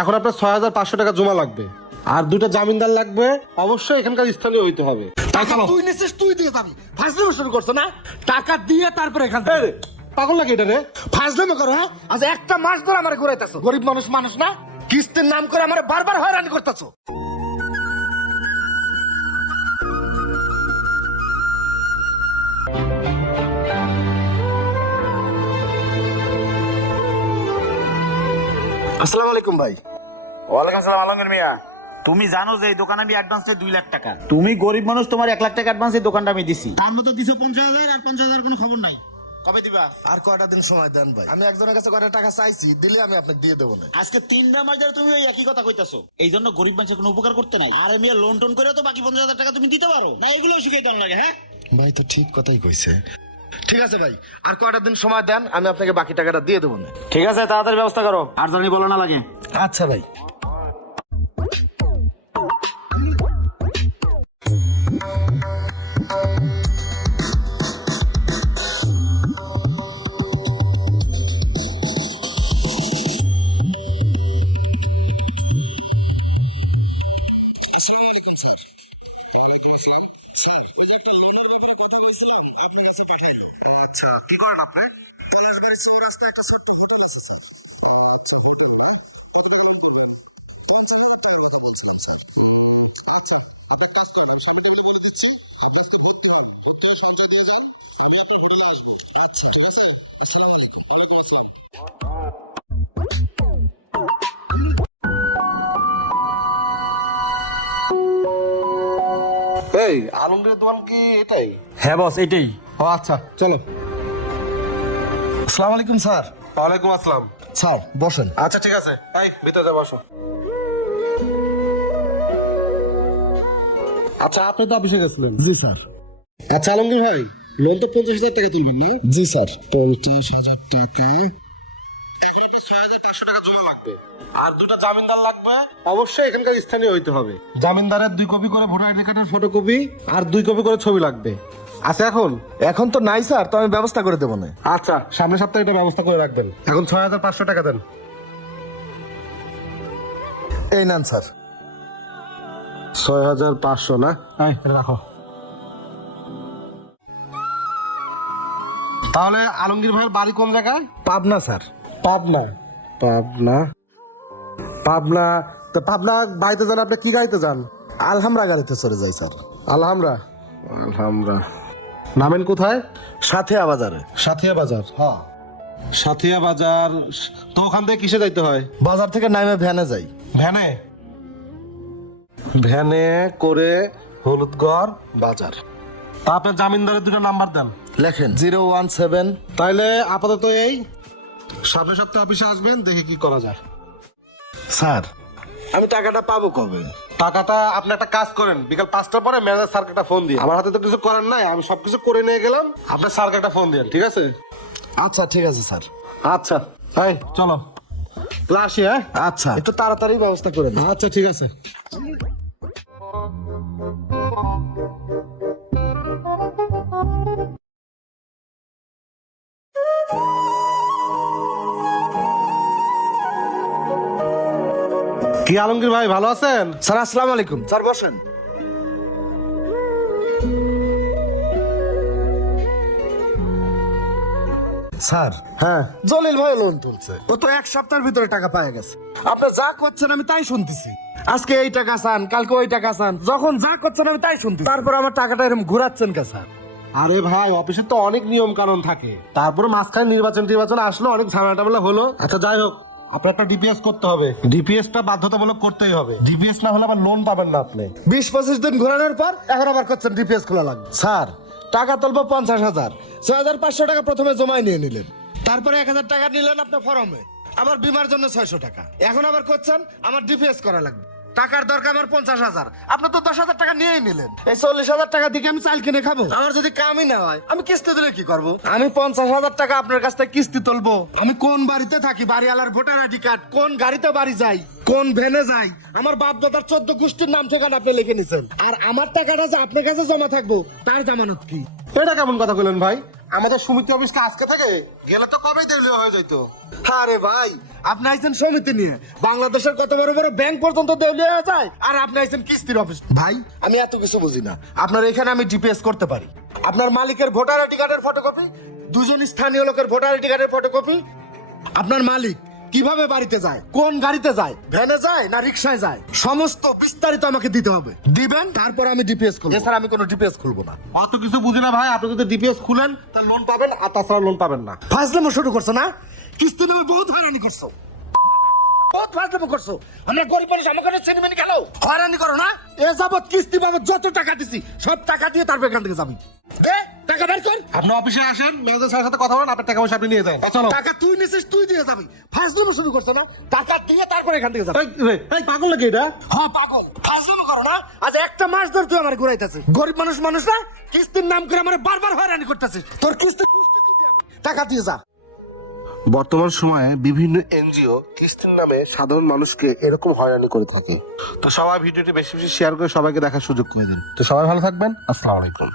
এখন আপনার 6,500 টাকা জমা লাগবে, আর 2টা জামিনদার লাগবে, অবশ্যই এখানকার স্থানীয় হইতে হবে। তুই নিছিস, তুই দিয়ে যাবি। ফাজলামি শুরু করছো না? টাকা দিয়ে তারপরে এখান থেকে পাগল লাগে এটা রে? ফাজলামি করো। হ্যাঁ, আজ একটা মাস ধরে আমারে ঘুরাইতেছো। গরিব মানুষ না, কিস্তির নাম করে আমারে বারবার হয়রানি করতেছো। আসসালামু আলাইকুম ভাই। ওয়ালাইকুম আসসালাম আলমগীর মিয়া। তুমি জানো যে এই দোকানে আমি অ্যাডভান্স চাই 2 লাখ টাকা। তুমি গরিব মানুষ, তোমার 1 লাখ টাকা অ্যাডভান্স এই দোকানটা আমি দিছি। তার মতো দিছো 50,000, আর 50,000 কোনো খবর নাই। কবে দিবা? আর কয়টা দিন সময় দেন ভাই, আমি একজনের কাছে কয়টা টাকা চাইছি, দিলে আমি আপনাকে দিয়ে দেবো না। আজকে 3টা মাস ধরে তুমি ওই একই কথা কইতাছো। এই জন্য গরিব মানুষের কোনো উপকার করতে নাই। আর আমি লোন টোন করে তো বাকি 50,000 টাকা তুমি দিতে পারো না, এগুলো শিখাই দেন লাগে। হ্যাঁ ভাই তো ঠিক কথাই কইছে। ঠিক আছে ভাই, আর কয়টা দিন সময় দেন, আমি আপনাকে বাকি টাকাটা দিয়ে দেবো না। ঠিক আছে, তাড়াতাড়ি ব্যবস্থা করো, আর জানি বলো না লাগে। আচ্ছা ভাই। এই আলমগীরের দোকান কি এটাই? হ্যাঁ বস, এটাই। ও আচ্ছা, চলো। আসসালামু আলাইকুম স্যার। ওয়ালাইকুম আসসালাম। স্যার বসেন। আচ্ছা ঠিক আছে, এই ভিতরে যা, বসো। আচ্ছা, আপনি তো অফিসে গেছিলেন? জি স্যার। আচ্ছা আলমগীর ভাই, লোন তো 50,000 টাকা তুলবেন না? জি স্যার। 50,000 টাকা, 6,500 টাকা জমা লাগবে, আর 2টা জামিনদার লাগবে, অবশ্যই এখানকার স্থানীয় হইতে হবে। জামিনদারের 2 কপি করে ভোটার আইডি কার্ডের ফটোকপি, আর 2 কপি করে ছবি লাগবে। আচ্ছা এখন তো নাই স্যার, তো আমি ব্যবস্থা করে দেবো না। আচ্ছা, সামনের সপ্তাহে এটা ব্যবস্থা করে রাখবেন। এখন 6,500 টাকা দেন। এই নেন স্যার। 6,500 না? রাখো। তাহলে আলমগীর ভাইয়ের বাড়ি কোন জায়গায়? পাবনা স্যার। পাবনা। পাবনা, পাবনা। তো পাবনা বাড়িতে যান আপনি কি গাড়িতে যান? আলহামরা গাড়িতে চলে যাই স্যার। আলহামরা। আলহামরা। নামেন কোথায়? সাথিয়া বাজারে। সাথিয়া বাজার। হ্যাঁ। সাথিয়া বাজার। তো ওখান থেকে কিসে যাইতে হয়? বাজার থেকে নামে ভ্যানে যাই। ভ্যানে? ভ্যানে করে হলুদগড় বাজার। তা আপনার জামিনদারের 2টা নাম্বার দেন। লেখেন 017। তাইলে আপাতত এই সামনের সপ্তাহে অফিসে আসবেন, দেখে কি করা যায়। স্যার আমি টাকাটা পাবো কবে? টাকাটা আপনি একটা কাজ করেন, বিকাল 5টার পরে ম্যানেজার স্যারকে একটা ফোন দিয়ে, আমার হাতে তো কিছু করার নাই, আমি সবকিছু করে নিয়ে গেলাম, আপনার স্যারকে একটা ফোন দিন, ঠিক আছে? আচ্ছা ঠিক আছে স্যার। আচ্ছা, এই চলো আসি। হ্যাঁ আচ্ছা, একটু তাড়াতাড়ি ব্যবস্থা করে দিন। আচ্ছা ঠিক আছে। কি আলমগীর ভাই, ভালো আছেন? স্যার আসসালামু আলাইকুম। স্যার বসেন। স্যার হ্যাঁ, জলিল ভাই লোন তুলছে, ও তো 1 সপ্তাহের ভিতরে টাকা পায় গেছে। আপনি যা করছেন আমি তাই শুনতেছি। আজকে এই টাকা চান, কালকে ওই টাকা চান, যখন যা করছেন আমি তাই শুনতেছি। তারপর আমার টাকাটা এরকম ঘুরাচ্ছেন কে স্যার? আরে ভাই, অফিসে তো অনেক নিয়ম কানুন থাকে, তারপরে মাঝখানে নির্বাচন আসলো, অনেক ঝামেলা হলো। আচ্ছা যাই হোক, আপনার একটা ডিপিএস করতে হবে। ডিপিএসটা বাধ্যতামূলক করতেই হবে, ডিপিএস না হলে আবার লোন পাবেন না আপনি। 20-25 দিন ঘোরানোর পর এখন আবার করছেন ডিপিএস খোলা লাগবে। স্যার টাকা তুলবো 50,000, 6,500 টাকা প্রথমে জমায় নিয়ে নিলেন, তারপরে 1,000 টাকা নিলেন আপনার ফর্মে, আমার বিমার জন্য 600 টাকা। এখন আবার করছেন আমার ডিপিএস করা লাগবে। টাকার দরকার আমার 50,000, আপনি তো 10,000 টাকা নিয়েই নিলেন। এই 40,000 টাকা দিয়ে আমি চাল কিনে খাবো? আমার যদি কামই না হয় আমি কিস্তি দিলে কি করবো? আমি 50,000 টাকা আপনার কাছ থেকে কিস্তি তুলবো? আমি কোন বাড়িতে থাকি, বাড়িওয়ালার ভোটার আইডি কার্ড, কোন গাড়িতে বাড়ি যাই, কোন ভ্যানে যাই, আমার বাপ দাদার 14 গোষ্ঠীর নাম ঠিকানা আপনি লিখে নিছেন, আর আমার টাকাটা যে আপনার কাছে জমা থাকবো তার জামানত কি? এটা কেমন কথা বললেন ভাই? আমাদের সমিতি অফিসকে আজকে থেকে গেলে তো কবেই দেরি হয়ে যাইতো। আরে ভাই আপনি আইছেন সমিতি নিয়ে, বাংলাদেশের কত বড় বড় ব্যাংক পর্যন্ত দেউলিয়া হয়ে যায়, আর আপনি আইছেন কিস্তির অফিস। ভাই আমি এত কিছু বুঝি না, আপনার এখানে আমি ডিপিএস করতে পারি। আপনার মালিকের ভোটার আইডি কার্ডের ফটোকপি, দুজন স্থানীয় লোকের ভোটার আইডি কার্ডের ফটোকপি, আপনার মালিক কিভাবে বাড়িতে যায়, কোন গাড়িতে যায়, ভ্যানে যায় না রিক্সায় যায়, সমস্ত বিস্তারিত আমাকে দিতে হবে। দিবেন, তারপর আমি ডিপিএস খুলবো। এছাড়া আমি কোনো ডিপিএস খুলবো না। অত কিছু বুঝি না ভাই, আপনি যদি ডিপিএস খুলেন তার লোন পাবেন, আর তাছাড়া লোন পাবেন না। ফাজলামো শুরু করছো না? কিস্তি নেবে বহুত হয়রানি করছো, বহুত ফাজলামো করছো। আমরা গরিব মানুষ, আমাকে সিনেমানি গেল হয়রানি করো না। এ যাবত কিস্তি বাবদ যত টাকা দিছি সব টাকা দিয়ে তারপর এখান থেকে যাবি। দে টাকা বের কর। আপনি অফিসে আসেন, ম্যানেজার স্যারের সাথে কথা বলেন, আপনার টাকা পয়সা আপনি নিয়ে যান। চলো। টাকা তুই নিছিস, তুই দিয়ে যাবি। ফাজলামো শুরু করছো না? টাকা দিয়ে তারপর এখান থেকে যাবি। এই পাগল নাকি এটা? হ্যাঁ পাগল, ফাজলামো করো না। আজ একটা মাস ধরে তুই আমার ঘুরাইতেছিস। গরিব মানুষ না, কিস্তির নাম করে আমার বারবার হয়রানি করতেছিস। তোর কিস্তি টাকা দিয়ে যা। বর্তমান সময়ে বিভিন্ন এনজিও কিস্তির নামে সাধারণ মানুষকে এরকম হয়রানি করে থাকে। তো সবাই ভিডিওটি বেশি বেশি শেয়ার করে সবাইকে দেখার সুযোগ করে দিন। তো সবাই ভালো থাকবেন, আসসালামু আলাইকুম।